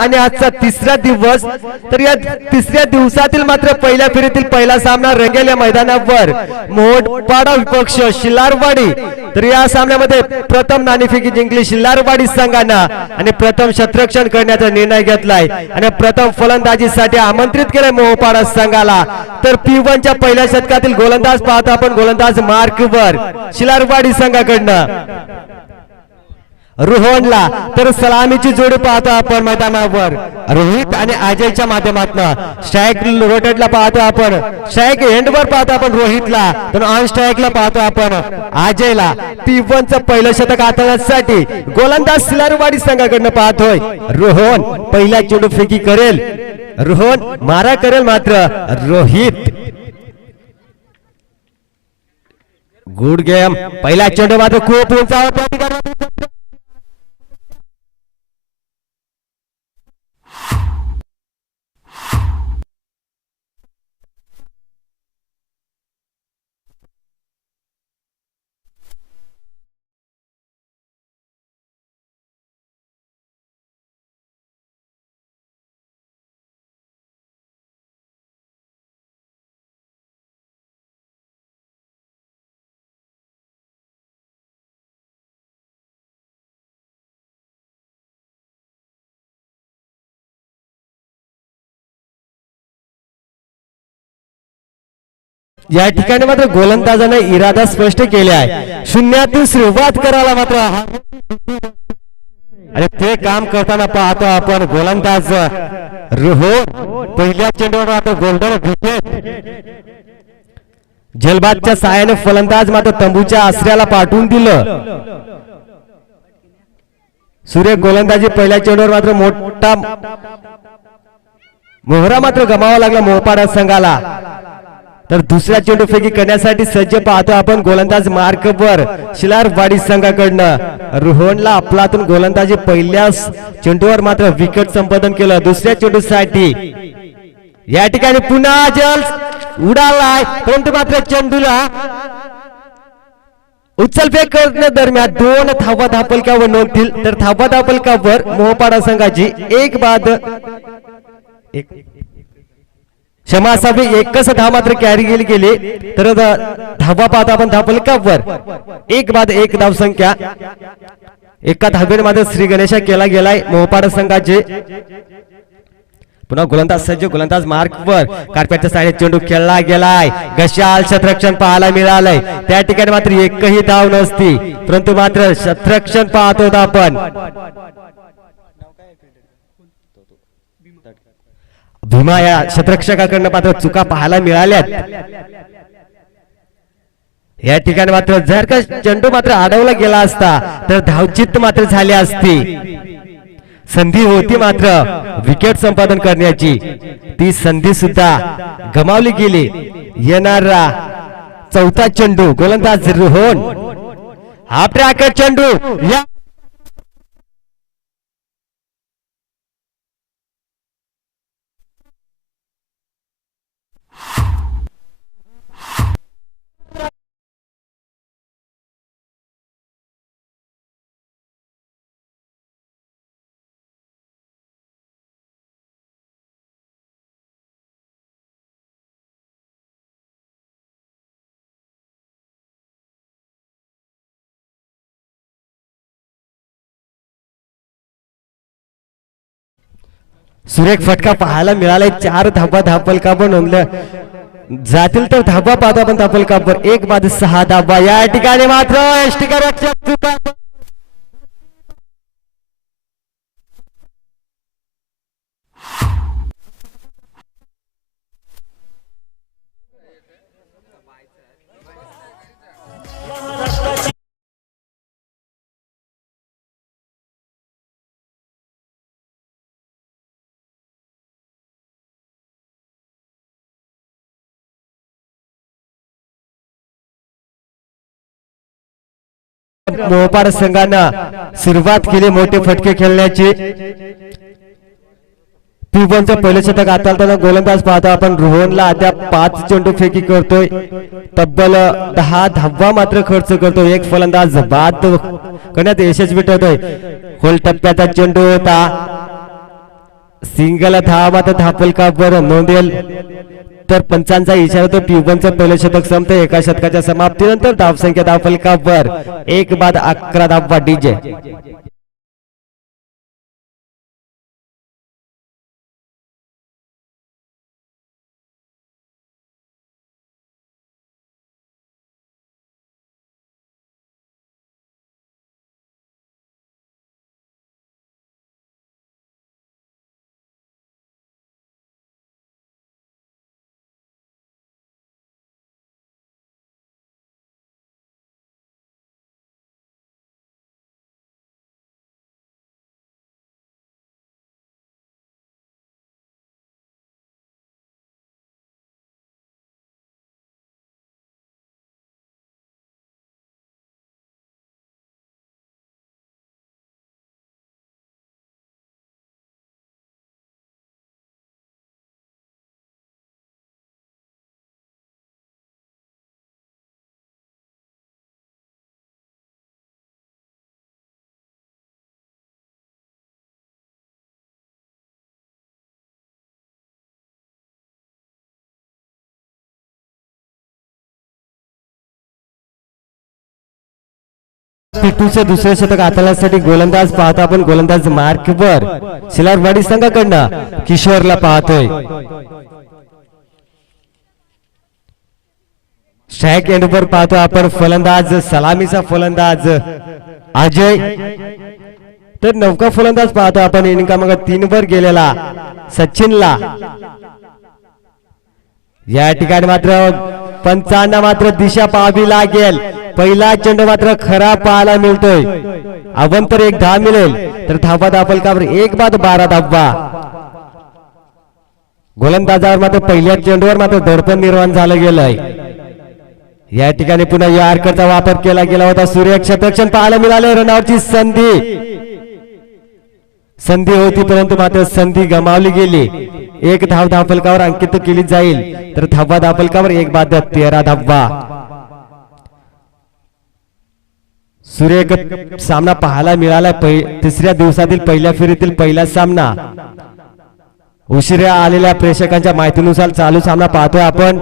आणि आजचा तिसरा दिवस। तर या तिसऱ्या दिवसातील मात्र पहिल्या फेरीतील पहिला सामना रंगेल या मैदानावर मोहोपाडा विपक्ष शिलारवाडी। तर या सामन्यामध्ये प्रथम नाणेफेकी जिंकली शिलारवाडी संघानं आणि प्रथम शतरक्षण करण्याचा निर्णय घेतलाय आणि प्रथम फलंदाजीसाठी आमंत्रित केलंय मोहोपाडा संघाला। तर P1 च्या पहिल्या शतकातील गोलंदाज पाहतो आपण, गोलंदाज मार्कवर शिलारवाडी संघाकडनं रोहनला। तर सलामीची जोडी पाहतो आपण मैदानावर रोहित आणि अजयच्या माध्यमातून। स्ट्राइक रोटेटला पाहतो आपण, स्ट्राइक एंडवर पाहतो आपण रोहितला, तर ऑन स्ट्राइकला पाहतो आपण अजयला। P1 चं पहिलं शतक हाताळण्यासाठी गोलंदाज शिलारवाडी संघाकडनं पाहतोय रोहन पहिल्या चेंडू फेकी करेल, रोहन मारा करेल मात्र रोहित। गुड गेम, पहिला चेंडू मात्र खूप उंचावर या ठिकाणी मात्र गोलंदाजाने इरादा स्पष्ट केले आहे, शून्यातून सुरुवात करायला मात्र आणि ते काम करताना पाहतो आपण गोलंदाज रोहन पहिल्या चेंडूवर मात्र गोल्डन विकेट। झेलबादच्या साहाय्याने फलंदाज मात्र तंबूच्या आश्रयाला पाठवून दिलं। सूर्य गोलंदाजी पहिल्या चेंडूवर मात्र मोठा मोहरा मात्र गमावा लागला मोहोपाडा संघाला। तर दुसऱ्या चेंडू फेकी करण्यासाठी सज्ज पाहतो आपण गोलंदाज मार्कवर शिलारवाडी संघाकडनं। रोहनला आपलातून गोलंदाजी पहिल्या चेंडूवर मात्र विकेट संपादन केलं। दुसऱ्या चेंडूसाठी या ठिकाणी पुन्हा जल उडालाय, परंतु मात्र चेंडूला उचलफेक करण्यादरम्यान 2 धावा धापलकावर नोंदतील। तर धावा धापलकावर मोहोपाडा संघाची एक बाद एक क्षमा असावी, एकच धाव मात्र कॅरी गेली। तर धावा पाहता आपण धापलकावर एक बाद एक धाव संख्या, एका धावेने मात्र श्री गणेशा केला गेलाय मोहोपाडा संघाचे। पुन्हा गोलंदाज सज्ज, गोलंदाज मार्कवर कार्पेटच्या साइडने चेंडू खेळला गेलाय, घशाल शतरक्षण पाहायला मिळालंय। त्या ठिकाणी मात्र एकही धाव नसती, परंतु मात्र शतरक्षण पाहत होता आपण। भीमा या शतरक्षकाकडनं मात्र चुका पाहायला मिळाल्यात। या ठिकाणी मात्र जर का चेंडू मात्र अडवला गेला असता तर धावचित्त मात्र झाली असती, संधी होती मात्र विकेट संपादन करण्याची, ती संधी सुद्धा गमावली गेली। येणारा चौथा चेंडू गोलंदाज रोहन, हा ट्रॅकर चेंडू या सुरेख फटका पाहायला मिळालाय। 4 धावा धापलकावर नोंदल्या जातील, तर धावा पाहतो आपण धापलकावर एक बाद 6 धावा। या ठिकाणी मात्र मोहोपाडा संघानं सुरुवात केली मोठे फटके खेळण्याची। P1 चं पहिलं शतक हाताळताना गोलंदाज पाहतो आपण रोहनला अद्याप 5 चेंडू फेकी करतोय, तब्बल 10 धावा मात्र खर्च करतोय। एक फलंदाज बाद करण्यात यशस्वी ठरतोय। खोल टप्प्याचा चेंडू होता, सिंगल धाव मात्र धापलकावर नोंदेल तर पंचांचा इशारा तो ट्युबनचं पहिलं शतक संपतं एका शतकाच्या समाप्तीनंतर धावसंख्या धापलकावर 1 बाद 11 धावा डीजे. पिटूचं दुसरं शतक हाताळण्यासाठी गोलंदाज पाहतो आपण. गोलंदाज मार्कवर शिलारवाडी संघाकडनं किशोरला पाहतोय. स्ट्राईक एंडवर पाहतो आपण फलंदाज सलामीचा फलंदाज अजय. तर नौका फलंदाज पाहतो आपण इनिंग क्रमांक 3 वर गेलेला सचिनला. या ठिकाणी मात्र पंचांना मात्र दिशा पाहावी लागेल. पहिला चेंडू मात्र खरा पाहायला मिळतोय. अवंतर 1 धाव मिळेल तर धावा धापलकावर 1 बाद 12 धावा. गोलंदाजावर मात्र पहिल्या चेंडूवर मात्र दडपण निर्माण झालं गेलंय. या ठिकाणी पुन्हा यॉर्करचा वापर केला गेला होता. सूर्यक्षेत्ररक्षण पाहायला मिळाले. रनआउटची संधी होती परंतु मात्र संधी गमावली गेली. 1 धाव धापलकावर अंकित केली जाईल तर धावा धापलकावर 1 बाद 13 धावा. सुरेख सामना पाहायला मिळाला. तिसऱ्या दिवसातील पहिल्या फेरीतील पहिला सामना. उशिरा आलेल्या प्रेक्षकांच्या माहितीनुसार चालू सामना पाहतोय आपण.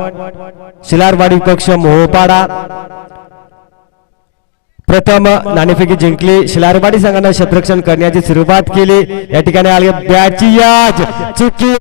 शिलारवाडी पक्ष मोहोपाडा प्रथम नाणेफेकी जिंकली. शिलारवाडी संघाने क्षेत्ररक्षण करण्याची सुरुवात केली. या ठिकाणी आली बॅटची याच चुकी.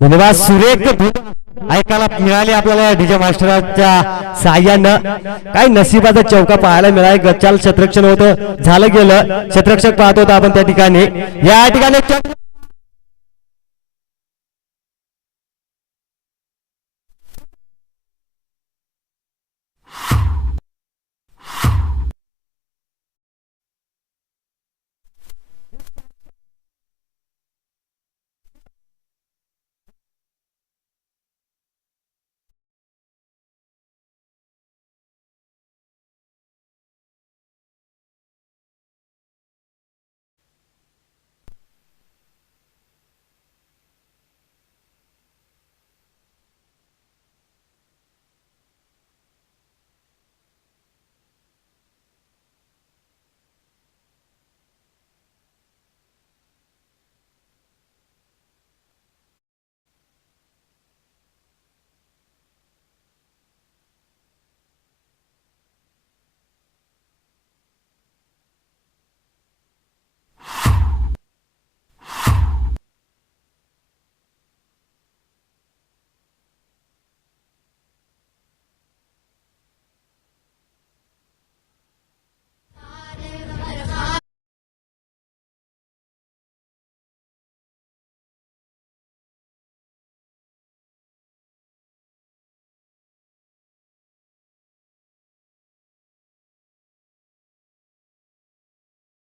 धन्यवाद. सुरेख ऐकायला मिळाले आपल्याला डीजे मास्टरच्या साह्यानं. काही नशिबाचा चौका पाहायला मिळाला. गच्चाल क्षेत्ररक्षण होतं झालं गेलं. क्षेत्ररक्षक पाहत होता आपण त्या ठिकाणी. या ठिकाणी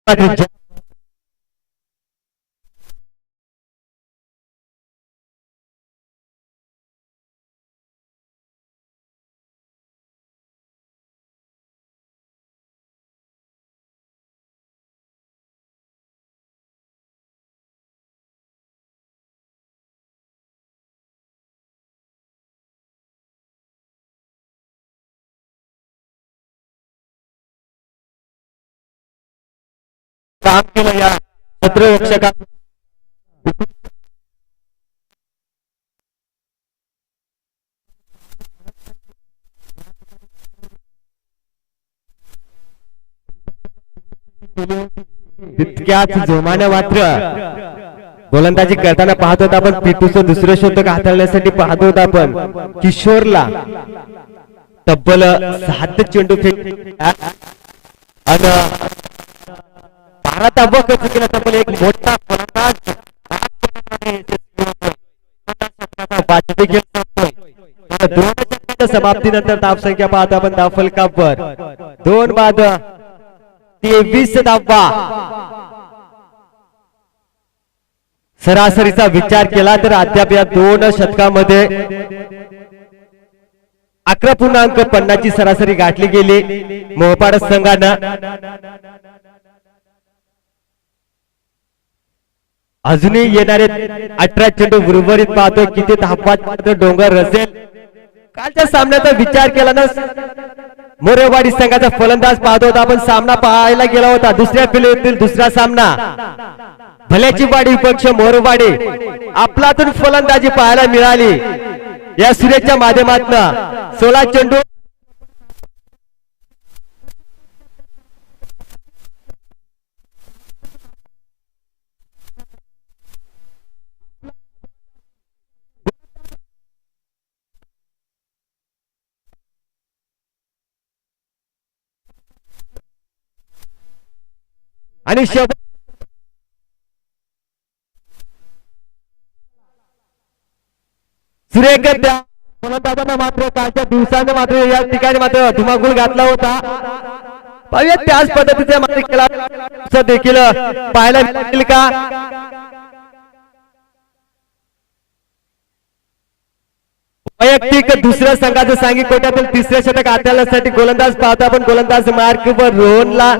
मात्र काम केलं या छत्ररक्षका तितक्याच जोमाने मात्र गोलंदाजी करताना पाहत होता आपण पिटूचं दुसरं शतक हाताळण्यासाठी पाहत होता आपण किशोरला तब्बल 7 चेंडू फेक आणि 12 धावा खर्च केला तब्बल एक मोठा फलंदाज वाजवी खेळतोय. 2 षटकांच्या समाप्तीनंतर धावसंख्या पाहतो आपण धावफलकावर 2 बाद 23 धावा. सरासरीचा विचार केला तर अद्याप या 2 षटकामध्ये 11.50 ची सरासरी गाठली गेली मोहपाड संघानं. अजूनही येणारे 18 चेंडू उर्वरित पाहतो किती धावात डोंगर रसेल. कालच्या सामन्याचा विचार केला ना मोरेवाडी संघाचा फलंदाज पाहतो होता आपण सामना पाहायला गेला होता दुसऱ्या फिल्डीतील दुसरा सामना भल्याची वाडी विपक्ष मोरवाडी आपलातून फलंदाजी पाहायला मिळाली या सुरेच्या माध्यमातून 16 चेंडू आणि सुरेख त्या फलंदाजांना मात्र कालच्या दिवसाने मात्र या ठिकाणी मात्र धुमाकूळ घातला होता. पाहूया त्याच पद्धतीचे मात्र केला देखील पाहायला मिळेल का. वैयक्तिक दुसऱ्या संघाचं सांगी कोट्यातील तिसऱ्या षटक हाताळण्यासाठी गोलंदाज पाहतो आपण गोलंदाज मार्कवर रोहनला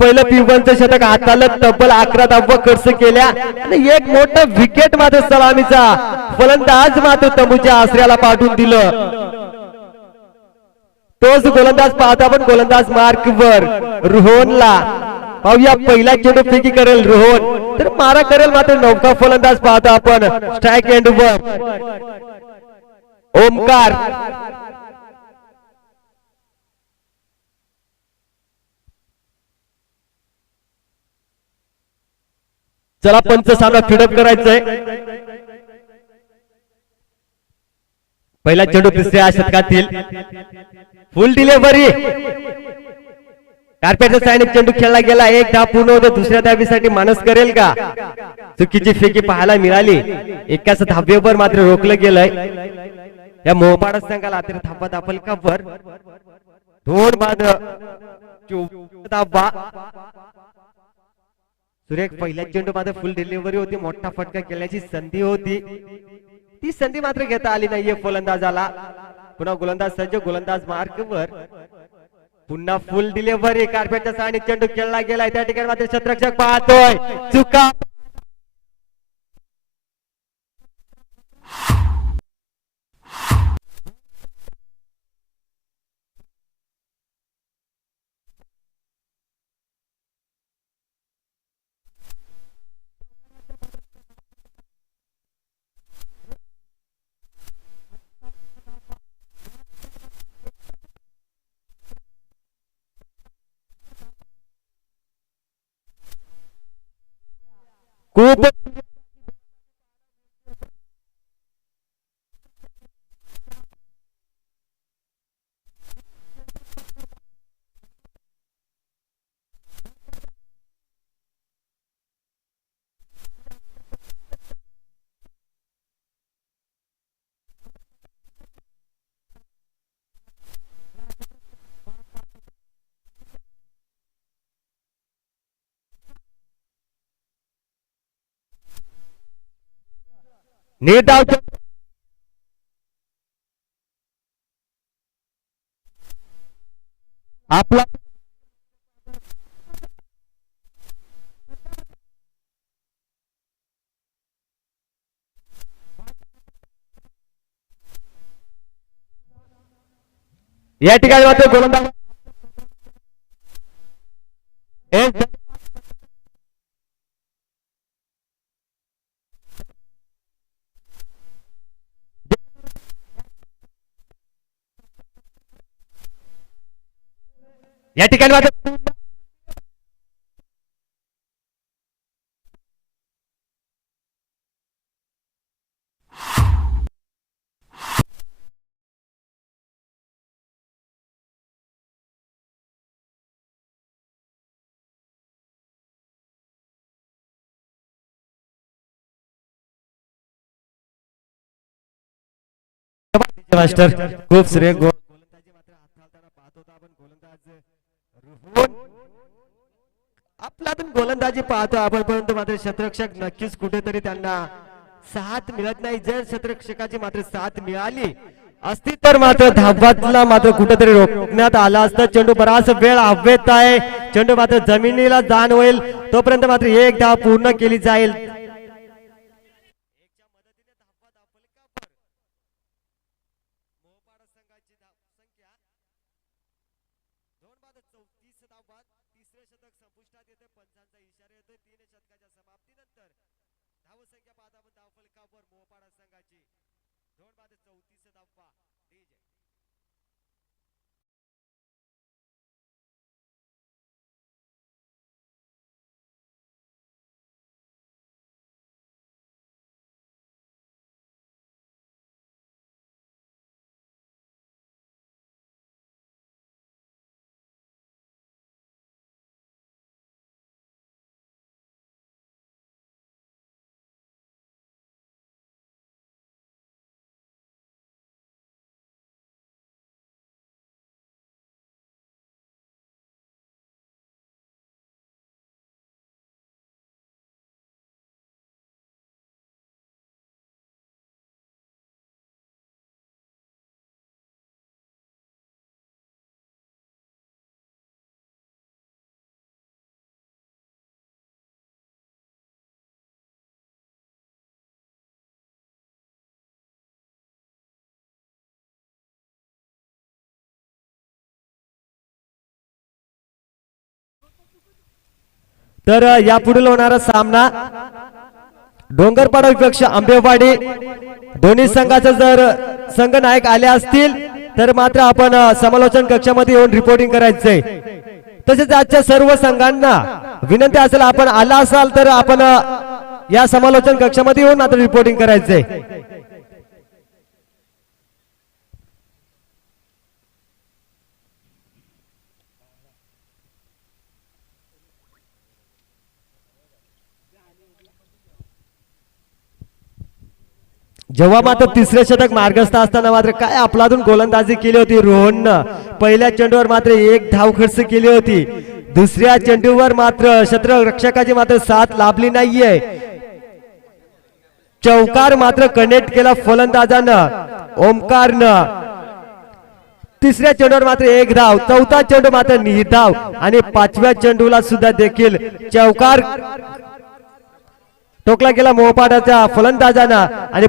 पहिलं पिवनचं षटक हाताळत तब्बल 11 धावा खर्च केल्या आणि एक मोठं विकेट मात्र सलामीचा फलंदाज मात्र तंबूच्या आश्रयाला पाठवून दिलं. तोच गोलंदाज पाहतो आपण गोलंदाज मार्कवर रोहनला पाहूया पहिला चेंडू फेकी करेल रोहन तर मारा करेल मात्र नौका फलंदाज पाहतो आपण स्ट्राइक एंड वर ओमकार. चला पंच सामना फिडअप करायचंय. पहिला चेंडू तिसऱ्या षटकातील फुल डिलिव्हरी कार्पेटच्या साईडने चेंडू खेळला गेला. एक धाव पूर्ण होते दुसऱ्या धावीसाठी मानस करेल का. चुकीची फेकी पाहायला मिळाली. एकाच धावेवर मात्र रोखलं गेलंय या मोहपाड संघाला. तर धावा धावफलकावर 2 बाद 24 धावा. सुरेख पहिल्या चेंडू मात्र फुल डिलिव्हरी होती मोठा फटका केल्याची संधी होती ती संधी मात्र घेता आली नाहीये फलंदाजाला. पुन्हा गोलंदाज सज्ज गोलंदाज मार्कवर पुन्हा फुल डिलिव्हरी कार्पेटच्या साईडने चेंडू खेळला गेलाय त्या ठिकाणी मात्र क्षेत्ररक्षक पाहतोय चुका खूप निर्धाव आपला या ठिकाणी मात्र गोलंदाज या ठिकाणी मात्र मास्टर खूप श्रेय गोलंदाजी मात्र हाताळताना पाहत होता आपण गोलंदाज आपल्यातून गोलंदाजी पाहतो आपण परंतु मात्र क्षेत्ररक्षक नक्कीच कुठेतरी त्यांना साथ मिळत नाही जर क्षेत्ररक्षकाची मात्र साथ मिळाली असती तर मात्र धावातला मात्र कुठेतरी रोखण्यात आला असता चेंडू बराच वेळ हवेत आहे चेंडू मात्र जमिनीला जाण होईल तोपर्यंत मात्र एक धाव पूर्ण केली जाईल तर या पुढील होणारा सामना डोंगरपाडा विपक्ष आंबेवाडी दोन्ही संघाचे जर संघ नायक आले असतील तर मात्र आपण समालोचन कक्षामध्ये येऊन रिपोर्टिंग करायचंय तसेच आजच्या सर्व संघांना विनंती असेल आपण आला असाल तर आपण या समालोचन कक्षामध्ये येऊन मात्र रिपोर्टिंग करायचंय जेव्हा मात्र तिसरे षटक मार्गस्थ असताना मात्र काय आपलादून गोलंदाजी केली होती रोहननं पहिल्या चेंडूवर मात्र एक धाव खर्च केली होती दुसऱ्या चेंडूवर मात्र क्षेत्ररक्षकाची मात्र साथ लाभली नाहीये चौकार मात्र कनेक्ट केला फलंदाजानं ओमकारनं तिसऱ्या चेंडूवर मात्र एक धाव चौथा चेंडू मात्र निर्धाव आणि पाचव्या चेंडूला सुद्धा देखील चौकार टोकला गेला मोहपाडाच्या फलंदाजांना आणि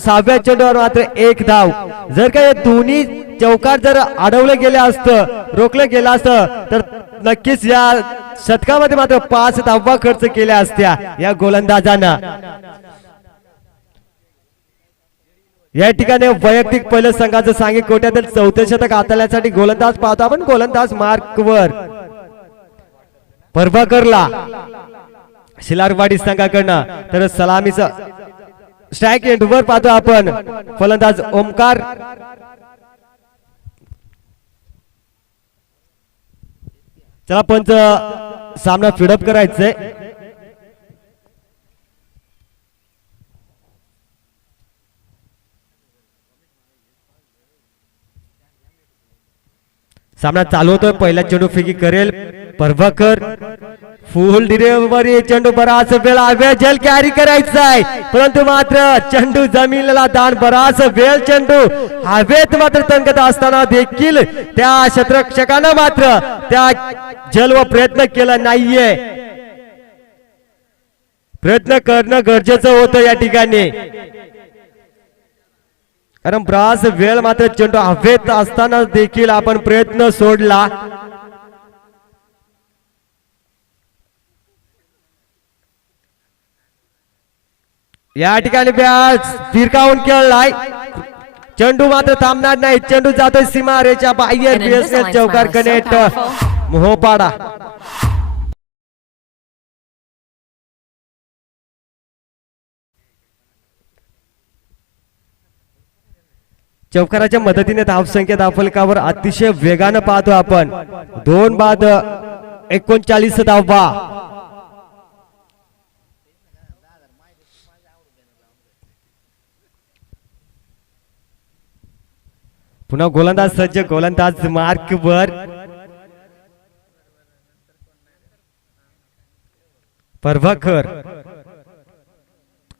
सहाव्या चेंडूवर मात्र एक धाव जर का दोन्ही चौकार जर अडवले गेले असतं रोखलं गेलं असतं तर नक्कीच या शतकामध्ये मात्र 5 धावा खर्च केल्या असत्या या गोलंदाजांना या ठिकाणी वैयक्तिक पहिल्या संघाचं सांघिक कोट्यातील चौथे षटक हाताळण्यासाठी गोलंदाज पाहतो आपण गोलंदाज मार्कवर प्रभाकरला शिलारवाडी संघाकडनं तर सलामीचा स्ट्राइक एंडवर पाहतो आपण फलंदाज ओमकार चला पंच सामना फिडअप करायचंय सामना चालू होतोय पहिला चेंडू फेकी करेल प्रभाकर फुल डिलिव्हरी चेंडू बराच वेळ हवेत जल कॅरी करायचा आहे परंतु मात्र चेंडू जमिनीला दान बराच वेळ चेंडू हवेत मात्र तंगत असताना देखील त्या क्षेत्ररक्षकानं मात्र त्या जलवा प्रयत्न केला नाहीये प्रयत्न करणं गरजेचं होतं या ठिकाणी कारण बराच वेळ मात्र चेंडू हवेत असताना देखील आपण प्रयत्न सोडला या ठिकाणी बॅट फिरकावून खेळलाय चेंडू मात्र थांबणार नाही चेंडू जातोय सीमारेच्या बाहेर बीएसएल चौकार कनेक्ट मोहपाडा चौकाराच्या मदतीने धावसंख्या धावफलकावर अतिशय वेगानं पाहतो आपण 2 बाद 39 धावा पुन्हा गोलंदाज सज्ज गोलंदाज मार्क वर प्रभाकर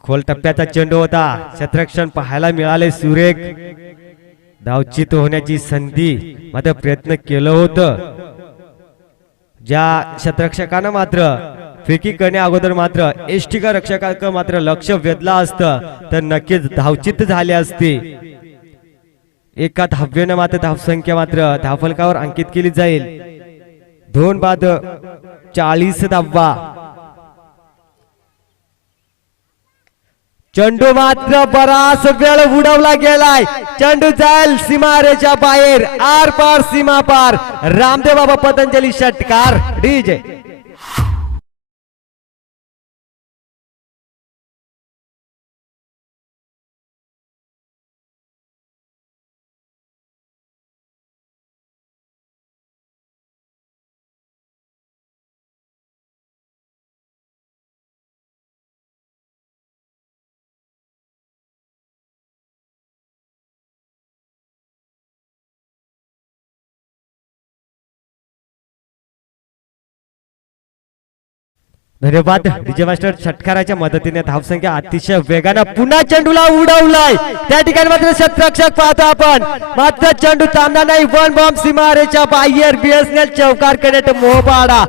खोल टप्प्याचा चेंडू होता क्षेत्ररक्षण पाहायला मिळाले सुरेख धावचित होण्याची संधी मात्र प्रयत्न केलं होतं ज्या क्षेत्ररक्षकानं मात्र फेकी करण्या अगोदर मात्र एष्टिका रक्षकाचं मात्र लक्ष वेधलं असतं तर नक्कीच धावचित झाले असते एका धाव्यानं मात्र धावसंख्या मात्र धावफलकावर अंकित केली जाईल 2 बाद 40 धावा चेंडू मात्र बराच वेळ उडवला गेलाय चेंडू जाईल सीमारेच्या बाहेर आर पार सीमा पार रामदेव बाबा पतंजली षटकार डीजे धन्यवाद डीजे मास्टर षटकाराच्या मदतीने धावसंख्या अतिशय वेगानं पुन्हा चेंडूला उडवलाय त्या ठिकाणी मात्र क्षेत्ररक्षक पाहतो आपण मात्र चेंडू थांबणार नाही वन बॉम्ब सीमारेच्या बाहेर बीएसएल चौकार कनेक्ट मोहपाडा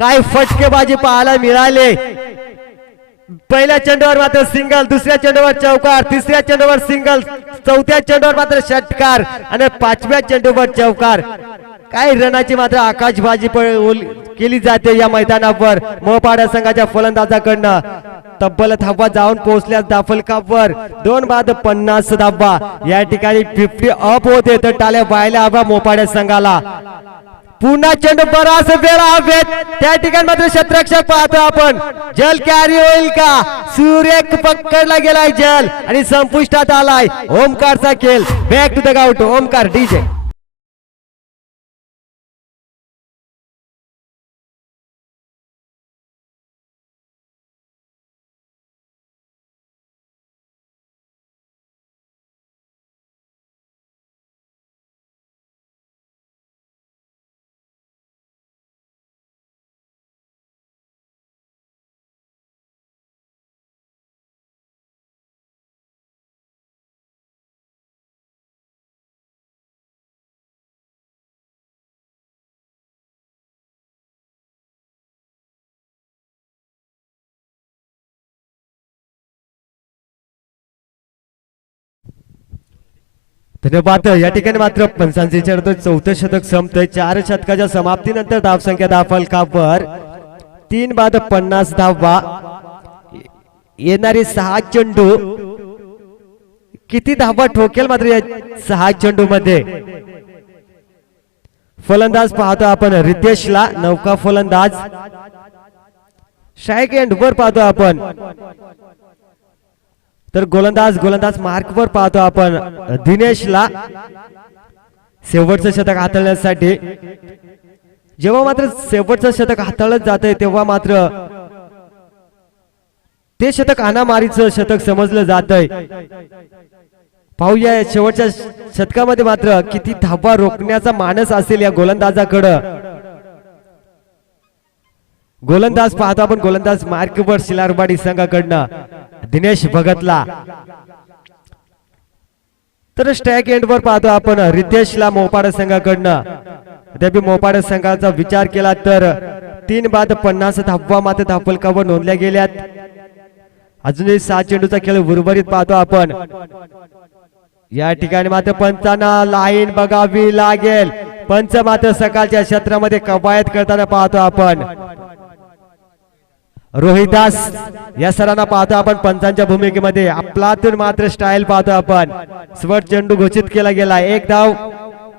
काय फटकेबाजी पाहायला मिळाले पहिल्या चेंडूवर मात्र सिंगल दुसऱ्या चेंडूवर चौकार तिसऱ्या चेंडूवर सिंगल चौथ्या चेंडूवर मात्र षटकार आणि 5व्या चेंडूवर चौकार काय रनाची मात्र आकाशबाजी केली जाते या मैदानावर मोहपाडा संघाच्या फलंदाजाकडनं तब्बल धावा जाऊन पोहोचल्यास धावफलकावर 2 बाद 50 धावा या ठिकाणी 50 अप होते तर टाळ्या व्हायला हवा मोहपाडा संघाला पुन्हा चेंडू बराच वेळ हवेत त्या ठिकाणी मात्र क्षेत्ररक्षक पाहतो आपण जल कॅरी होईल का सुरेख पकडला गेलाय जल आणि संपुष्टात आलाय ओमकारचा खेळ back to the ground Omkar डीजे धन्यवाद या ठिकाणी मात्र पंचांचे चौथं शतक संपतंय 4 शतकाच्या समाप्तीनंतर धावसंख्या धावफलकावर 3 बाद 50 धावा येणारे 6 चेंडू किती धावा ठोकेल मात्र या 6 चेंडू मध्ये फलंदाज पाहतो आपण रितेशला नौका फलंदाज स्ट्राइक एंड वर पाहतो आपण तर गोलंदाज मार्क वर पाहतो आपण दिनेशला शेवटचं शतक हाताळण्यासाठी जेव्हा मात्र शेवटचं शतक हाताळलं जातंय तेव्हा मात्र ते शतक हाणामारीचं शतक समजलं जातंय पाहूया शेवटच्या शतकामध्ये मात्र किती धावा रोखण्याचा मानस असेल या गोलंदाजाकडं गोलंदाज पाहतो आपण, गोलंदाज मार्कवर शिलारवाडी संघाकडनं दिनेश भगतला. तर स्ट्राइक एंडवर पाहतो आपण रितेशला मोपाड संघाकडनं. तथापि मोपाड संघाचा विचार केला तर 3 बाद 50 धावा मात्र धावफलकावर नोंदल्या गेल्यात. अजूनही 7 चेंडूचा खेळ उर्वरित पाहतो आपण. या ठिकाणी मात्र पंचांना लाईन बघावी लागेल. पंच मात्र सकाळच्या क्षेत्रामध्ये कवायत करताना पाहतो आपण. रोहिदास या सरांना पाहतो आपण पंचांच्या भूमिकेमध्ये. आपलातून मात्र स्टाईल पाहतो आपण. स्वर्ट चेंडू घोषित केला गेला. 1 धाव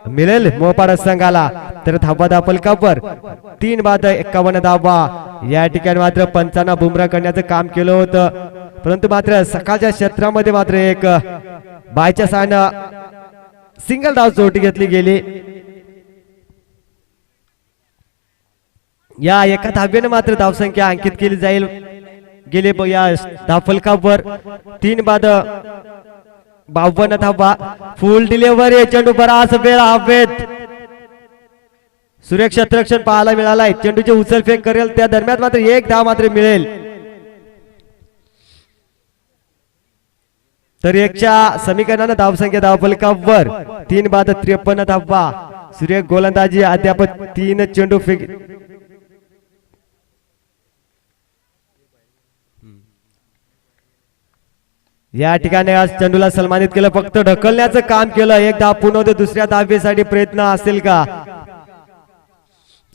मिळेल मोपाड संघाला. तर धावा धावफलकावर 3 बाद 51 धावा. या ठिकाणी मात्र पंचांना बुमरा करण्याचं काम केलं होतं, परंतु मात्र सकाळच्या क्षेत्रामध्ये मात्र एक बायच्या साहाय्यानं सिंगल धाव चोटी घेतली गेली. या एका धाव्याने मात्र धावसंख्या अंकित केली जाईल गेले या धावफलकावर. 3 बाद 52 धावा. फुल डिलिव्हरी, चेंडू बराच वेळ हवेत. सूर्यक्षेत्ररक्षण पाहायला मिळालाय. चेंडूची उचलफेक करेल त्या दरम्यान मात्र 1 धाव मात्र मिळेल. तर 1च्या समीकरणानं धावसंख्या धावफलकावर 3 बाद 53 धावा. सूर्य गोलंदाजी अद्याप 3 चेंडू फेक. या ठिकाणी आज चेंडूला सन्मानित केलं, फक्त ढकलण्याचं काम केलं. 1 धाव पूर्ण होते. दुसऱ्या धावेसाठी प्रयत्न असेल का?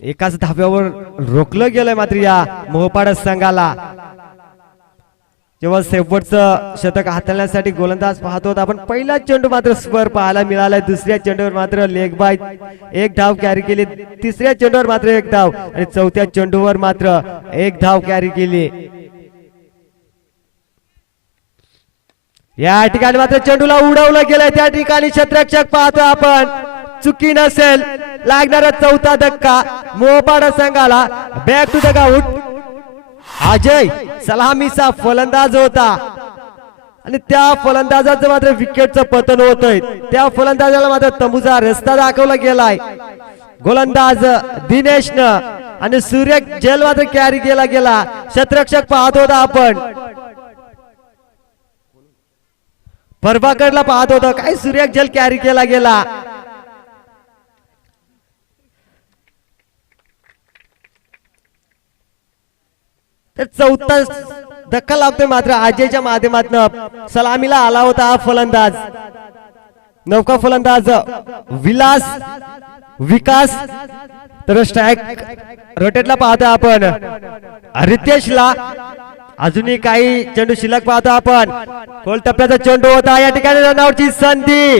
एकाच धाव्यावर रोखलं गेलंय मात्र या मोहपाड संघाला. जेव्हा शेवटचं शतक हाताळण्यासाठी गोलंदाज पाहतो आपण. पहिला चेंडू मात्र स्वर पाहायला मिळालाय. दुसऱ्या चेंडूवर मात्र लेग बाय 1 धाव कॅरी केली. तिसऱ्या चेंडूवर मात्र 1 धाव आणि चौथ्या चेंडूवर मात्र 1 धाव कॅरी केली. या ठिकाणी मात्र चेंडूला उडवलं गेलंय. त्या ठिकाणी क्षेत्ररक्षक पाहतो आपण. चुकी नसेल लागणारा 4था धक्का मोहपाड संघाला. Back to the ground. Ajay सलामीचा फलंदाज होता आणि त्या फलंदाजाचं मात्र विकेटचं पतन होतंय. त्या फलंदाजाला मात्र तंबूचा रस्ता दाखवला गेलाय. गोलंदाज दिनेशनं आणि सूर्य जेल मात्र कॅरी केला गेला. क्षेत्ररक्षक पाहत होता आपण. प्रभाकरला पाहत होता. काय सूर्य जेल कॅरी केला गेला. तर 4था धक्का लागतोय मात्र अजयच्या माध्यमातून. सलामीला आला होता हा फलंदाज. नौका फलंदाज विकास. तर स्ट्राइक रोटेटला पाहतो आपण. रितेशला अजूनही काही चेंडू शिल्लक पाहतो आपण. खोल टप्प्याचा चेंडू होता. या ठिकाणी रनआउटची संधी.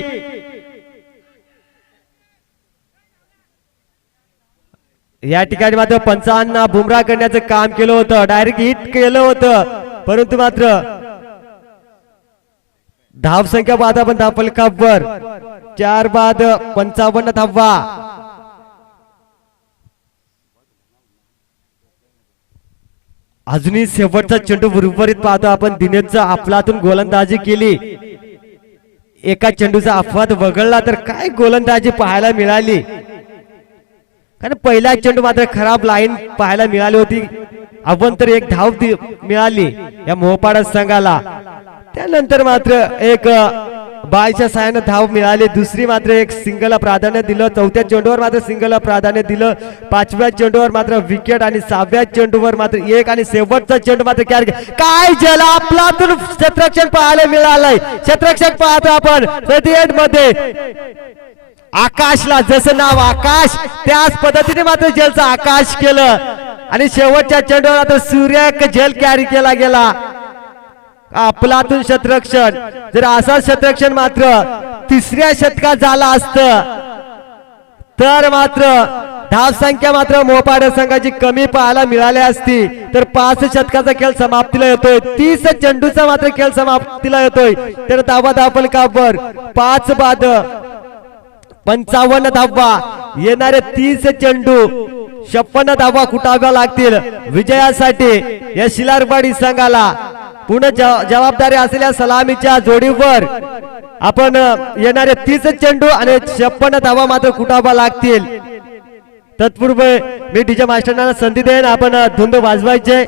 या ठिकाणी मात्र पंचांना बुमरा करण्याचं काम केलं होतं. डायरेक्ट हिट केलं होतं, परंतु मात्र धावसंख्या पाहता आपण धावफलकावर 4 बाद 55 धावा. अजूनही शेवटचा चेंडू उर्वरित पाहतो आपण. दिनेशचा आपलातून गोलंदाजी केली. एका चेंडूचा अपवाद वगळला तर काय गोलंदाजी पाहायला मिळाली. कारण पहिला चेंडू मात्र खराब लाईन पाहायला मिळाली होती. अवंतर 1 धाव मिळाली या मोहपाड संघाला. त्यानंतर मात्र एक बायच्या साहाय्याने धाव मिळाली. दुसरी मात्र एक सिंगलला प्राधान्य दिलं. 4थ्या चेंडूवर मात्र सिंगलला प्राधान्य दिलं. 5व्या चेंडूवर मात्र विकेट आणि 6व्या चेंडूवर मात्र 1 आणि शेवटचा चेंडू मात्र कॅरी. काय जला आपलातून क्षेत्ररक्षण पाहायला मिळालंय. क्षेत्ररक्षक पाहतो आपण 38 मध्ये. आकाशला जसं नाव आकाश त्याच पद्धतीने मात्र जेलचा आकाश केलं आणि शेवटच्या चेंडूवर मात्र सूर्य जेल कॅरी केला गेला. आपलातून क्षेत्ररक्षण. जर असा क्षेत्ररक्षण मात्र 3ऱ्या शतकात झाला असतं तर मात्र धावसंख्या मात्र मोहपाड संघाची कमी पाहायला मिळाली असती. तर 5 शतकाचा खेळ समाप्तीला येतोय. 30 चेंडूचा मात्र खेळ समाप्तीला येतोय. तर धावा धावफलकावर 5 बाद 55 धावा. येणारे 30 चेंडू 56 धावा कुटाव्या लागतील विजयासाठी या शिलारवाडी संघाला. पुन्हा जबाबदारी असलेल्या सलामीच्या जोडीवर आपण येणारे 30 चेंडू आणि 56 धावा मात्र कुटाव्या लागतील. तत्पूर्वी मी डीजे मास्टरना संधी देईन, आपण धुंद वाजवायचे.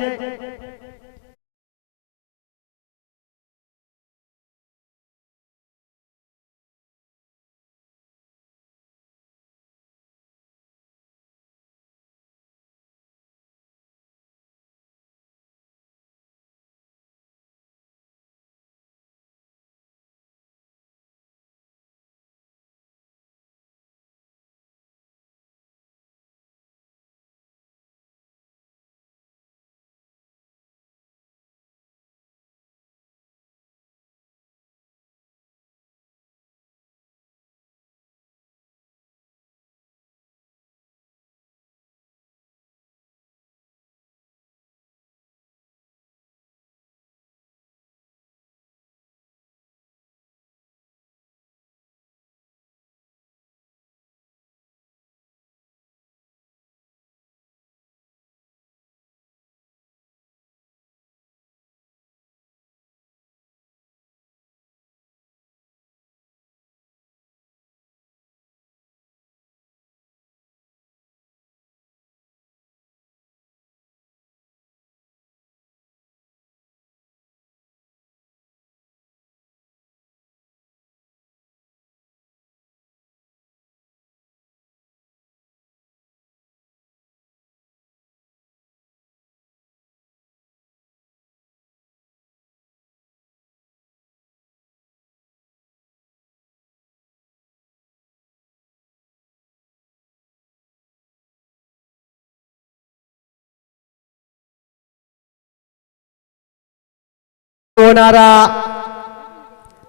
होणारा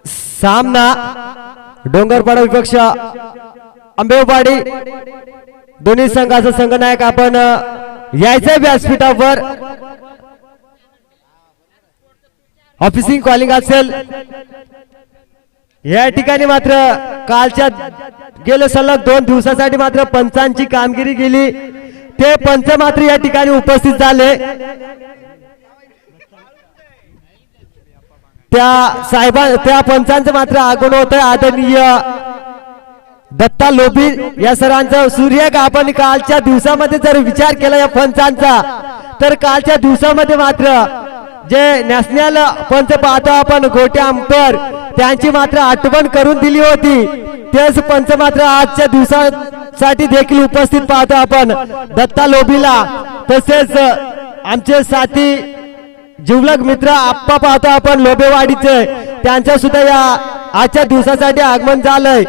सामना डोंगरपाडा विपक्ष आंबेवाडी दोन्ही संघाचा संघनायक आपण यायचे व्यासपीठावर. ऑफिसिंग कॉलिंग असेल या ठिकाणी. मात्र कालच्या गेल्या सलग 2 दिवसासाठी मात्र पंचांची कामगिरी गेली, ते पंच मात्र या ठिकाणी उपस्थित झाले. त्या पंचांचं मात्र आगमन होत आहे. आदरणीय दत्ता लोभी या सरांचा सूर्य. आपण कालच्या दिवसामध्ये जर विचार केला या पंचांचा, तर कालच्या दिवसामध्ये मात्र जे नॅशनल पंच पाहतो आपण गोट्या अंपर, त्यांची मात्र आठवण करून दिली होती. तेच पंच मात्र आजच्या दिवसासाठी देखील उपस्थित पाहतो आपण दत्ता लोभीला. तसेच आमचे साथी जिवलग मित्र आप्पा पाहतो आपण लोबेवाडीचे, त्यांच्या सुद्धा या आजच्या दिवसासाठी आगमन झालंय.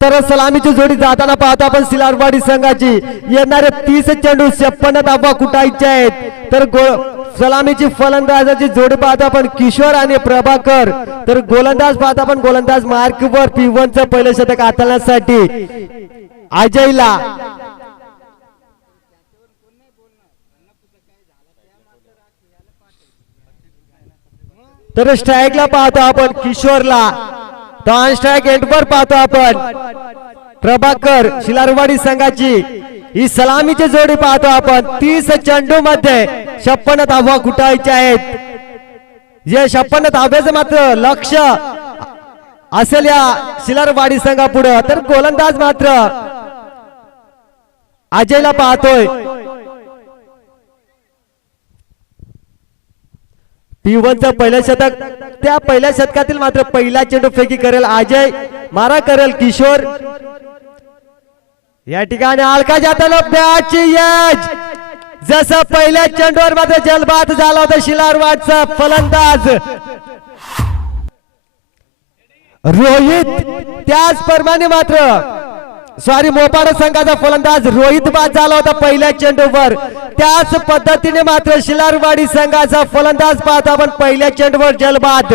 तर सलामीची जोडी जाताना पाहतो आपण सिलारवाडी संघाची. येणारे 30 चेंडू 56 धावा कुटायचे आहेत. तर सलामीची फलंदाजाची जोडी पाहतो आपण किशोर आणि प्रभाकर. तर गोलंदाज पाहतो आपण गोलंदाज मार्कवर P1 चं पहिलं शतक हाताळण्यासाठी अजयला. तर स्ट्राईकला पाहतो आपण किशोरला. तर स्ट्राईक एंडवर पाहतो आपण प्रभाकर शिलारवाडी संघाची. ही सलामीची जोडी पाहतो आपण. 30 चेंडू मध्ये 56 धावा कुटायच्या आहेत. जे 56 धाव्याचं मात्र लक्ष असेल या शिलारवाडी संघापुढे. तर गोलंदाज मात्र अजयला पाहतोय. P1 चं पहिलं शतक, त्या पहिल्या शतकातील मात्र पहिला चेंडू फेकी करेल अजय, मारा करेल किशोर. या ठिकाणी अलका जाताना बॅटची एज. जसं पहिल्या चेंडूवर मात्र जलबाद झाला होता शिलारवाडचा फलंदाज रोहित, त्याचप्रमाणे मात्र मोपाडा संघाचा फलंदाज रोहित बाद झाला होता पहिल्या चेंडूवर. त्याच पद्धतीने मात्र शिलारवाडी संघाचा फलंदाज पाहतो आपण पहिल्या चेंडूवर जलबाद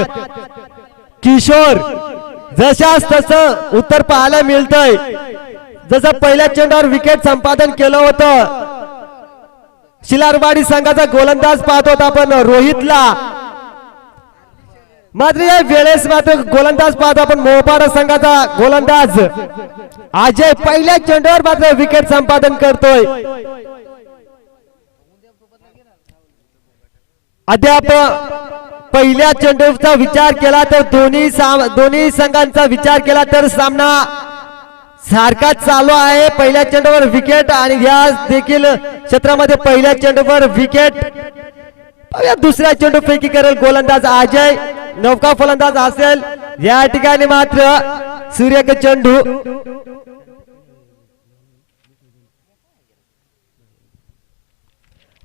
किशोर. जशास तसं उत्तर पाहायला मिळतंय. जसं पहिल्या चेंडूवर विकेट संपादन केलं होतं शिलारवाडी संघाचा गोलंदाज पाहत होता आपण रोहितला. मात्र या वेळेस मात्र गोलंदाज पाहतो आपण मोपाडा संघाचा गोलंदाज अजय पहिल्या चेंडूवर मात्र विकेट संपादन करतोय. अद्याप पहिल्या चेंडूचा विचार केला तर दोन्ही संघांचा विचार केला तर सामना सारखाच चालू आहे. पहिल्या चेंडूवर विकेट आणि या देखील क्षेत्रामध्ये पहिल्या चेंडूवर विकेट. दुसऱ्या चेंडू पैकी करेल गोलंदाज अजय, नौका फलंदाज असेल. या ठिकाणी मात्र सूर्यक चेंडू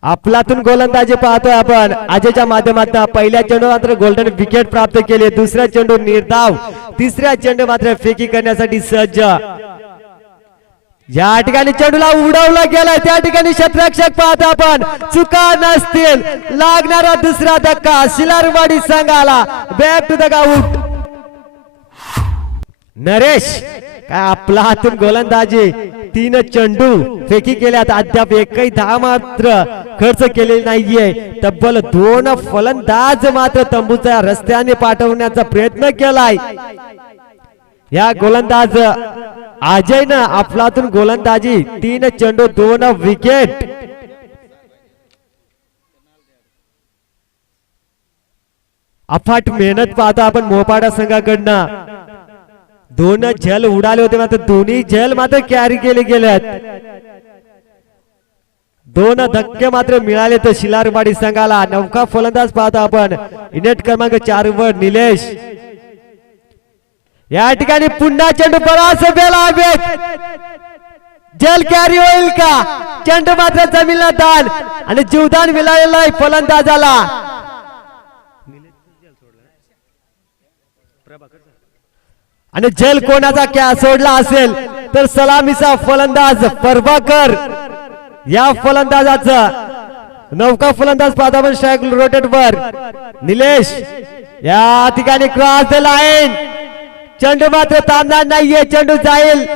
आपलातून गोलंदाजी पाहतोय आपण अजयच्या माध्यमातून. पहिल्या चेंडू मात्र गोल्डन विकेट प्राप्त केले, दुसऱ्या चेंडू निर्धाव, तिसऱ्या चेंडू मात्र फेकी करण्यासाठी सज्ज. या ठिकाणी चेंडूला उडवलं गेलाय, त्या ठिकाणी क्षेत्ररक्षक पाहतो आपण. चुका नसतील, लागणारा दुसरा धक्का शिलारवाडी संघाला. Back to the ground. Naresh काय आपला हातून गोलंदाजी, 3 चेंडू फेकी केल्यात, अद्याप एकही धाव मात्र खर्च केलेली नाहीये. तब्बल 2 फलंदाज मात्र तंबूच्या रस्त्याने पाठवण्याचा प्रयत्न केलाय. या गोलंदाज अजयनं आपलातून गोलंदाजी, 3 चेंडू 2 विकेट. अफाट मेहनत पाहतो आपण मोहपाडा संघाकडनं. 2 झेल उडाले होते मात्र दोन्ही झेल मात्र कॅरी केले गेलेत. 2 धक्के मात्र मिळाले तर शिलारवाडी संघाला. नौका फलंदाज पाहतो आपण इनेट क्रमांक 4 वर निलेश. या ठिकाणी पुन्हा चेंडू बराच बेला जल कॅरी होईल का? चेंडू मात्र जमीनला दान आणि जीवदान मिळालेला आहे फलंदाजाला. आणि जल कोणाचा क्या सोडला असेल तर सलामीचा फलंदाज प्रभाकर. या फलंदाजाचा नौका फलंदाज पाहता आपण स्ट्राइक रोटेट वर निलेश. या ठिकाणी क्रॉस द लाईन, चेंडू मात्र थांबणार नाहीये, चेंडू जाईल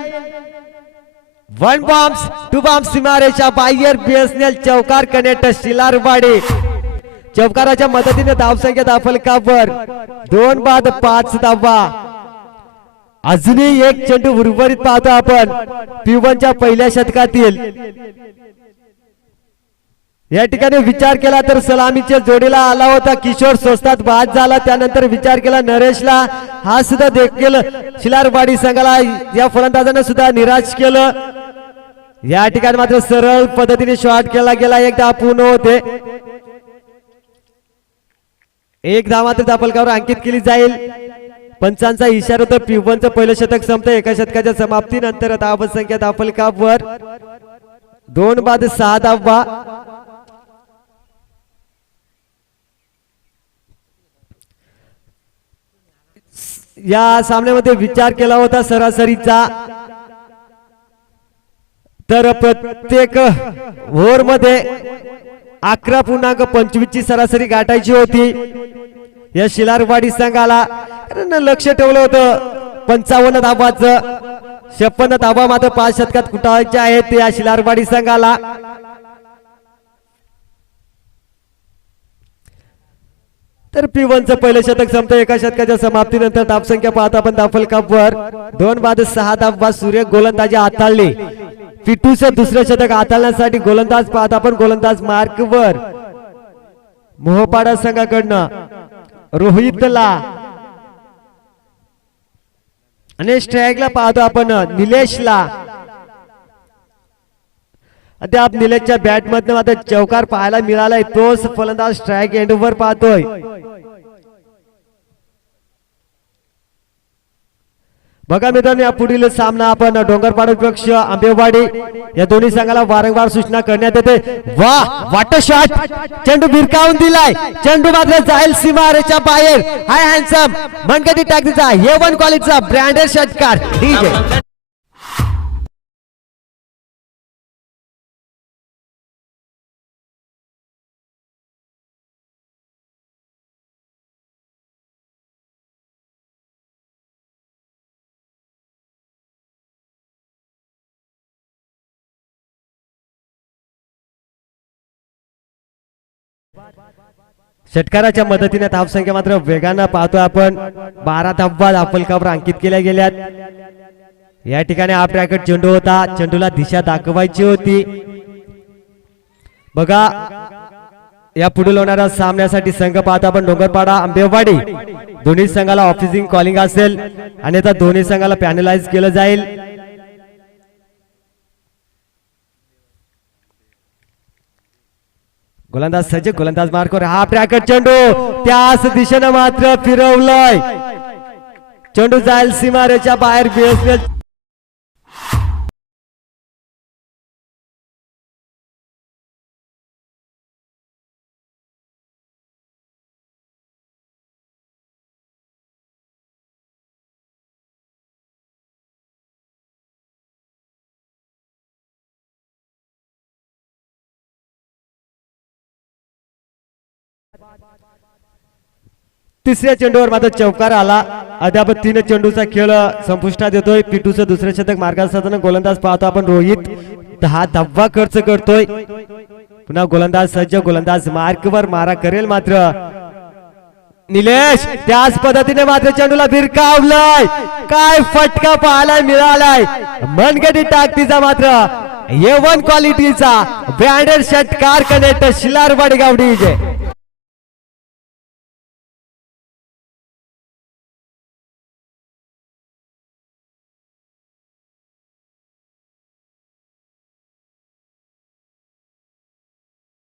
1 बॉम्ब्स 2 बॉम्ब्स सीमारेषा बाहेर. बीएसएनएल चौकार कनेक्ट शिलारवाडी. चौकाराच्या मदतीने धावसंख्या दाफलकावर 2 बाद 5 धावा. अजूनही एक चेंडू उर्वरित पाहतो आपण P1च्या पहिल्या शतकातील. या ठिकाणी विचार केला तर सलामीच्या जोडीला आला होता किशोर, स्वस्तात बाद झाला. त्यानंतर विचार केला नरेशला, हा सुद्धा देखील शिलारवाडी संघाला या फलंदाजाने सुद्धा निराश केलं. या ठिकाणी मात्र सरळ पद्धतीने शॉट केला गेला. एकदा पूर्ण होते, एक धाव मात्र दाफलकावर अंकित केली जाईल. पंचांचा इशारा होता. P1चं पहिलं शतक संपतं. एका शतकाच्या समाप्तीनंतर धावसंख्या दाफलकावर 2 बाद 6 धावा. या सामन्यामध्ये विचार केला होता सरासरीचा तर प्रत्येक ओव्हर मध्ये 11.25 ची सरासरी गाठायची होती या शिलारवाडी संघाला. कारण लक्ष ठेवलं होतं 55 धावाचं. 56 धावा मात्र 5 शतकात कुटायच्या आहेत या शिलारवाडी संघाला. तर P1चं पहिलं शतक संपतं. एका शतकाच्या समाप्तीनंतर धावसंख्या पाहता आपण दाफलकावर 2 बाद 6 धावा. सूर्य गोलंदाजी हाताळली. P2चं दुसरं शतक हाताळण्यासाठी गोलंदाज पाहता आपण गोलंदाज मार्कवर मोहपाडा संघाकडनं रोहितला आणि स्ट्राइकला पाहतो आपण निलेशला. अद्याप निलेशच्या बॅट मधनं मात्र चौकार पाहायला मिळालाय. तोच फलंदाज स्ट्राइक एंडवर पाहतोय. बघा मित्रांनो, या पुढील सामना आपण डोंगरपाडा पक्ष आंबेवाडी या दोन्ही संघाला वारंवार सूचना करण्यात येते. वाह, वाट शॉट, चेंडू भिरकावून दिलाय. चेंडू मात्र जाईल सीमारेच्या बाहेर. हाय हँडसम मनगटी टॅक्सीचा A1 क्वालिटीचा ब्रँडेड षटकार डीजे. षटकाराच्या मदतीने धावसंख्या मात्र वेगानं पाहतो आपण. 12 धावा दाफलकावर अंकित केल्या गेल्यात. या ठिकाणी हा ब्रॅकेट चेंडू होता. चेंडूला दिशा दाखवायची होती. बघा या पुढील होणाऱ्या सामन्यासाठी संघ पाहता आपण डोंगरपाडा आंबेवाडी दोन्ही संघाला ऑफिसिंग कॉलिंग असेल आणि आता दोन्ही संघाला पॅनलाइज केलं जाईल. गोलंदाज सज्ज, गोलंदाज मार्कवर हा ब्रॅकेट चेंडू त्याच दिशेने मात्र फिरवलाय. चेंडू जाईल सीमारेच्या बाहेर. बीएसएल तिसऱ्या चेंडूवर मात्र चौकार आला. अद्याप 3 चेंडूचा खेळ संपुष्टात येतोय. पिटूचं दुसरे शतक मार्गासाठी गोलंदाज पाहतो आपण रोहित 10 धावा खर्च करतोय. पुन्हा गोलंदाज सज्ज, गोलंदाज मार्कवर मारा करेल मात्र निलेश त्याच पद्धतीने मात्र चेंडूला भिरकावलाय. काय फटका पाहायला मिळालाय. मनगटी टाकतीचा मात्र A1 क्वालिटीचा ब्रँडेड षटकार कनेक्ट शिलारवाडी गावडी.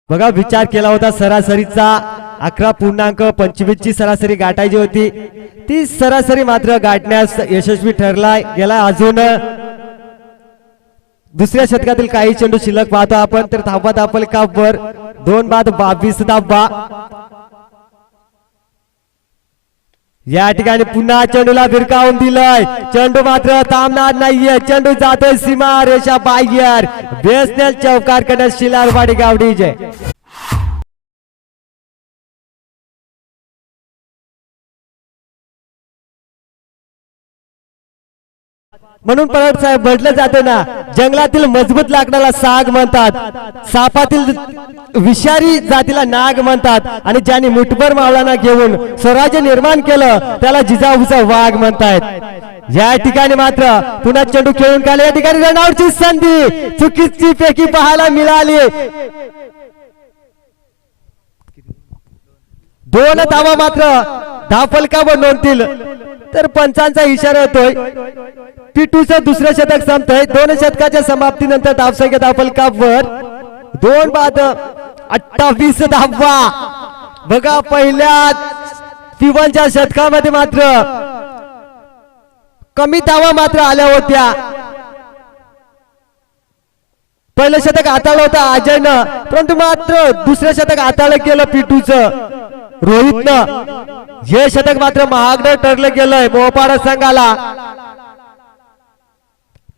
बघा विचार केला होता सरासरीचा 11.25 ची सरासरी गाठायची होती. ती सरासरी मात्र गाठण्यास यशस्वी ठरलाय गेला. अजून दुसऱ्या शतकातील काही चेंडू शिल्लक पाहतो आपण तर धावा दापल कापवर 2 बाद 22 धावा. या ठिकाणी पुन्हा चेंडूला भिरकावून दिलाय. चेंडू मात्र थांबणार नाहीये. चेंडू जातोय सीमा रेषा बाहेर. बेसनेल चौकार करण्यास शिलारवाडी गावडी. म्हणून परत साहेब म्हटलं जाते ना, जंगलातील मजबूत लाकडाला साग म्हणतात, सापातील विषारी जातीला नाग म्हणतात आणि ज्यांनी मुठभर मावळांना घेऊन स्वराज्य निर्माण केलं त्याला जिजाऊचा वाघ म्हणतायत. या ठिकाणी मात्र पुन्हा चेंडू खेळून काढला. या ठिकाणी रनआउटची संधी चुकीची पैकी पाहायला मिळाली. 2 धावा मात्र धावफलकावर नोंदतील तर पंचांचा इशारा येतोय. पिटूचं दुसरं शतक संपतंय. 2 शतकाच्या समाप्तीनंतर धावसंख्या धावफलकावर 2 बाद 28 धावा. बघा पहिल्या P1च्या शतकामध्ये मात्र कमी धावा मात्र आल्या होत्या. पहिलं शतक हाताळलं होतं अजयनं, परंतु मात्र दुसरं शतक हाताळलं गेलं पिटूचं रोहितनं. हे शतक मात्र महागडं ठरलं गेलंय मोहपाडा संघाला.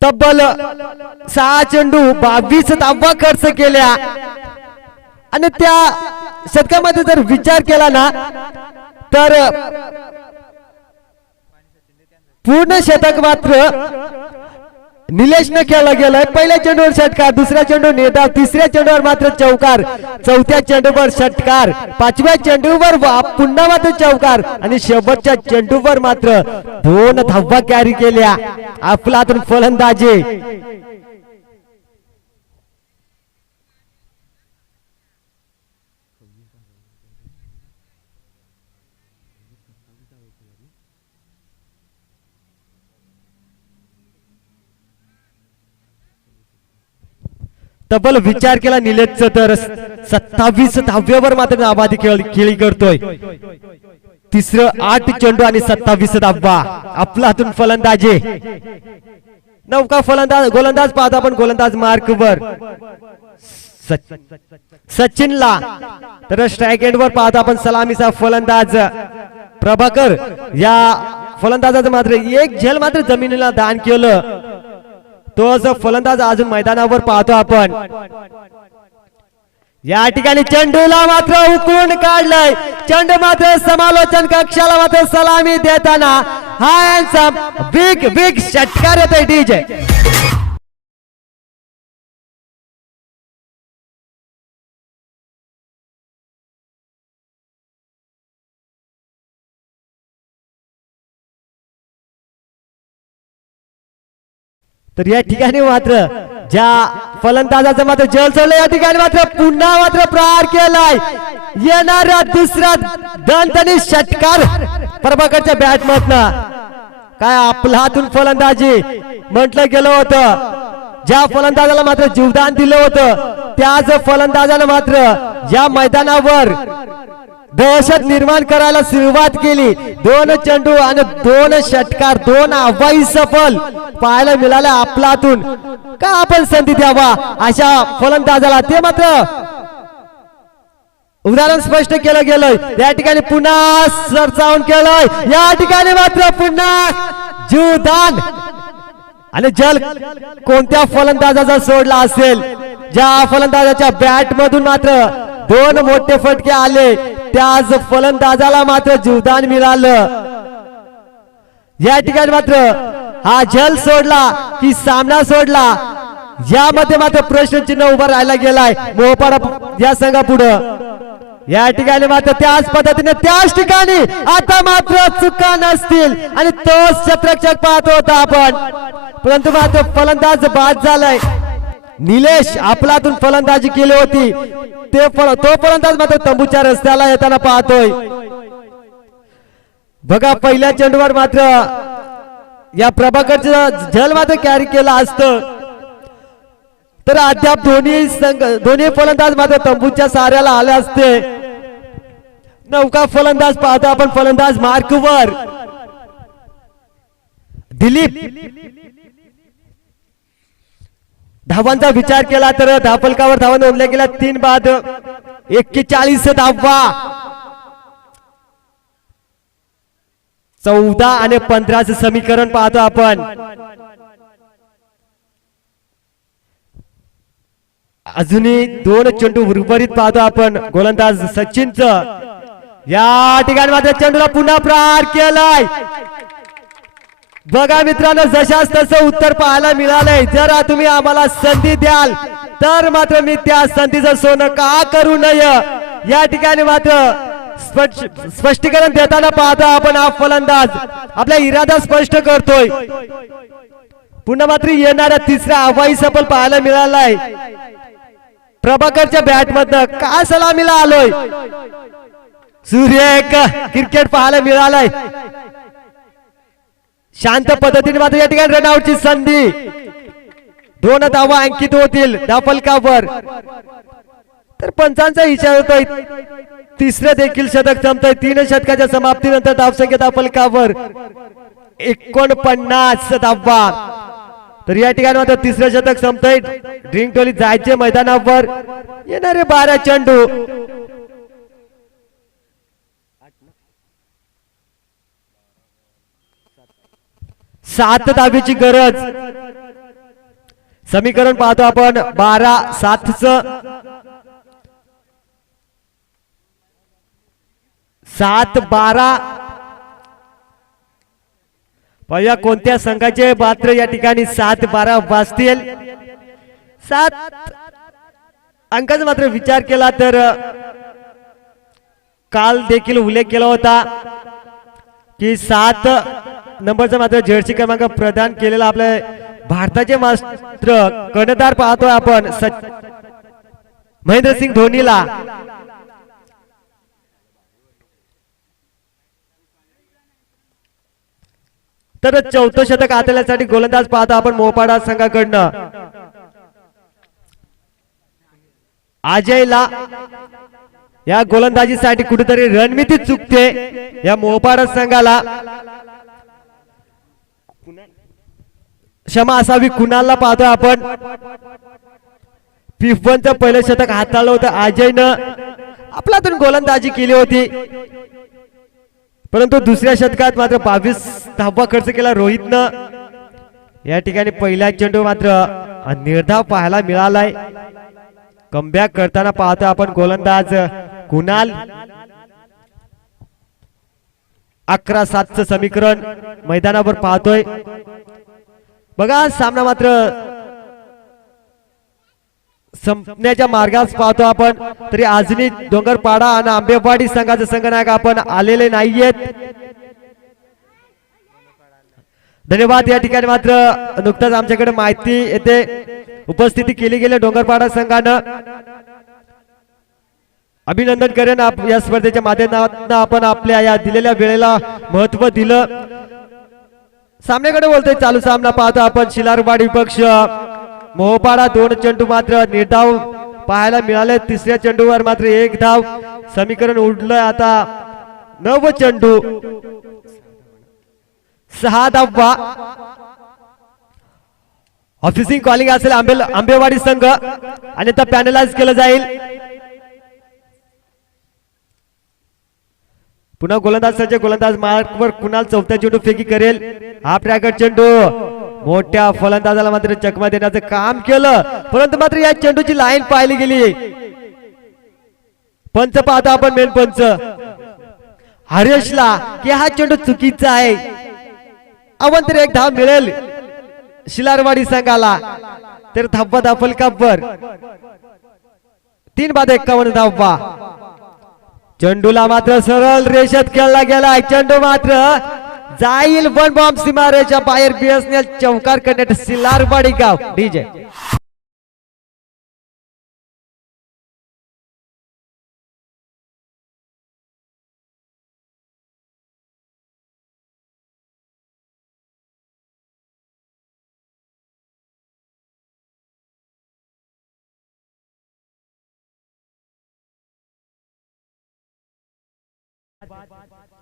तब्बल 6 चेंडू 22 धावा खर्च केल्या आणि त्या शतकामध्ये जर विचार केला ना तर पूर्ण शतक मात्र निलेशने खेळला गेलाय. पहिल्या चेंडूवर षटकार, दुसऱ्या चेंडू नेटाव, तिसऱ्या चेंडूवर मात्र चौकार, चौथ्या चेंडूवर षटकार, 5व्या चेंडूवर पुन्हा मात्र चौकार आणि शेवटच्या चेंडूवर मात्र 2 धावा कॅरी केल्या. अफलातून फलंदाजी. तब्बल विचार केला निलेशचं तर 27 धाव्यावर मात्र नाबादी खेळी करतोय. तिसरं 8 चेंडू आणि 27 धावा. अफलातून फलंदाजी. नौका फलंदाज गोलंदाज पाहतो आपण गोलंदाज मार्कवर सचिनला. तर स्ट्राइक एंडवर पाहतो आपण सलामीचा फलंदाज प्रभाकर. या फलंदाजाचं मात्र एक झेल मात्र जमिनीला दान केलं. तो असं फलंदाज अजून मैदानावर पाहतो आपण. या ठिकाणी चेंडूला मात्र उकळून काढलंय. चेंडू मात्र समालोचन कक्षाला मात्र सलामी देताना हा हँडसम बिग बिग षटकार येतोय डीजे. तर या ठिकाणी मात्र ज्या फलंदाजाचं मात्र जल सोडलं या ठिकाणी मात्र पुन्हा मात्र प्रहार केलाय येणारा दुसरा दणदणीत षटकार प्रभाकरच्या बॅट मधनं काय आपल्या हातून फलंदाजी म्हटलं गेलं होतं ज्या फलंदाजाला मात्र जीवदान दिलं होतं त्याच फलंदाजानं मात्र या मैदानावर दहशत निर्माण करायला सुरुवात केली 2 चेंडू आणि 2 षटकार 2 अव्वाई सफल पाहायला मिळाल्या आपल्या हातून का आपण संधी द्यावा अशा फलंदाजाला ते मात्र उदाहरण स्पष्ट केलं गेलंय या ठिकाणी पुन्हा सरसावून केलंय या ठिकाणी मात्र पुन्हा जीवदान आणि जल कोणत्या फलंदाजाचा सोडला असेल ज्या फलंदाजाच्या बॅट मधून मात्र 2 मोठे फटके आले त्याच फलंदाजाला मात्र जीवदान मिळालं या ठिकाणी मात्र हा जल सोडला की सामना सोडला यामध्ये मात्र प्रश्नचिन्ह उभा राहायला गेलाय मोहपाडा या संघापुढं या ठिकाणी मात्र त्याच पद्धतीने त्याच ठिकाणी आता मात्र चुका नसतील आणि तोच क्षेत्ररक्षक पाहत होता आपण परंतु मात्र फलंदाज बाद झालाय निलेश आपल्यातून फलंदाजी केली होती तो फलंदाज मात्र तंबूच्या रस्त्याला येताना पाहतोय बघा पहिल्या चेंडूवर मात्र या प्रभाकरचं जल मात्र कॅरी केलं असतं तर अद्याप दोन्ही फलंदाज मात्र तंबूच्या सहाऱ्याला आले असते नौका फलंदाज पाहतो आपण फलंदाज मार्कवर दिलीप धावांचा विचार केला तर धापलकावर धावा नोंदल्या गेल्या 3 बाद 41 धावा 14 आणि 15 समीकरण पाहतो आपण अजूनही 2 चेंडू उर्वरित पाहतो आपण गोलंदाज सचिनचं या ठिकाणी मात्र चेंडूला पुन्हा प्रहार केलाय बघा मित्रांनो जशास तसं उत्तर पाहायला मिळालंय जर तुम्ही आम्हाला संधी द्याल तर मात्र मी त्या संधीचं सोनं का करू नये या ठिकाणी मात्र स्पष्टीकरण देताना पाहतो आपण हा फलंदाज आपला इरादा स्पष्ट करतोय पुन्हा मात्र येणाऱ्या तिसऱ्या हवाई सफल पाहायला मिळालाय प्रभाकरच्या बॅट मधनं का सलामीला आलोय सूर्य क्रिकेट पाहायला मिळालाय शांत पद्धतीने मात्र या ठिकाणी रनआउटची संधी 2 धावा अंकित होतील धापलकावर तर पंचांचा इशारा होतोय तिसरं देखील शतक जमतंय 3 षटकाच्या समाप्तीनंतर धावसंख्या धापलकावर 49 धावा तर या ठिकाणी मात्र तिसरं शतक संपतंय ड्रिंक टोली जायचे मैदानावर येणारे 12 चेंडू 7 धावेची गरज समीकरण पाहतो आपण 12-7 7-12 पाहूया कोणत्या संघाचे मात्र या ठिकाणी 7-12 वाजतील 7 अंकाचा मात्र विचार केला तर काल देखील उल्लेख केला होता की 7 नंबरचा मात्र जर्सी क्रमांक प्रदान केलेला आपल्या भारताचे मात्र कर्णधार पाहतोय आपण महेंद्रसिंग धोनीला तर 4थं शतक हाताळण्यासाठी गोलंदाज पाहतो आपण मोहपाडा संघाकडनं अजयला या गोलंदाजीसाठी कुठेतरी रणनीती चुकते या मोहपाडा संघाला क्षमा असावी कुणालला पाहतोय आपण P1चं पहिलं शतक हाताळलं होतं अजयनं आपल्यातून गोलंदाजी केली होती परंतु दुसऱ्या शतकात मात्र 22 धावा खर्च केला रोहितनं या ठिकाणी पहिला चेंडू मात्र निर्धाव पाहायला मिळालाय कमबॅक करताना पाहतोय आपण गोलंदाज कुणाल 11-7चं समीकरण मैदानावर पाहतोय बघा सामना मात्र संपण्याच्या मार्गास पाहतो आपण तरी अजूनही डोंगरपाडा आणि आंबेवाडी संघाचे संघनायक आपण आलेले नाहीयेत धन्यवाद या ठिकाणी मात्र नुकताच आमच्याकडे माहिती येते उपस्थिती केली गेली डोंगरपाडा संघानं अभिनंदन करेन या स्पर्धेच्या माध्यमातून आपण आपल्या या दिलेल्या वेळेला महत्व दिलं सामन्याकडे बोलतोय चालू सामना पाहतो आपण शिलारवाडी विपक्ष मोहपाडा 2 चेंडू मात्र निर्धाव पाहायला मिळाले तिसऱ्या चेंडूवर मात्र 1 धाव समीकरण उडलंय आता 9 चेंडू 6 धावा ऑफिसिंग कॉलिंग असेल आंबेवाडी संघ आणि आता पॅनलाइज केलं जाईल पुन्हा गोलंदाज सज्ज गोलंदाज मार्कवर कुणाल चौथ्या चेंडू फेकी करेल हा ट्रॅकर चेंडू मोठ्या फलंदाजाला मात्र चकमा देण्याचं काम केलं परंतु मात्र या चेंडूची लाईन पाहिली गेली पंच पाहतो आपण मेन पंच हरेशला की हा चेंडू चुकीचा आहे अवंतर 1 धाव मिळेल शिलारवाडी संघाला तर धावा दाखल कापर 3 बाद 51 धावा चेंडूला मात्र सरळ रेषेत खेळला गेला चेंडू मात्र जाईल 1 बॉम्ब सीमारेच्या बाहेर बीएसएनएल चौकार करण्यात शिलारवाडी गाव डीजे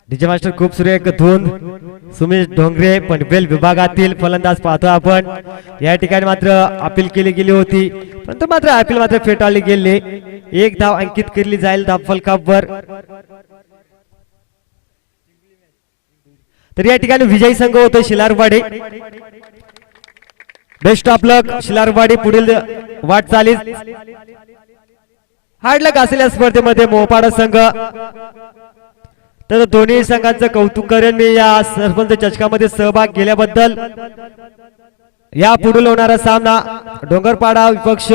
डीजे मास्टर खूप सुरेख धून सुमेश ढोंगरे पनवेल विभागातील फलंदाज पाहतो आपण या ठिकाणी मात्र अपील केली गेली होती परंतु मात्र अपील मात्र फेटाळली गेली 1 धाव अंकित केली जाईल धाव फलकावर तर या ठिकाणी विजयी संघ होतो शिलारवाडी बेस्ट ऑफ लक शिलारवाडी पुढील वाटचालीस हार्ड लक असेल या स्पर्धेमध्ये मोहपाडा संघ तर दोन्ही संघांचं कौतुक करेन मी या सरपंच चषकामध्ये सहभाग घेतल्याबद्दल या पुढील होणारा सामना डोंगरपाडा विपक्ष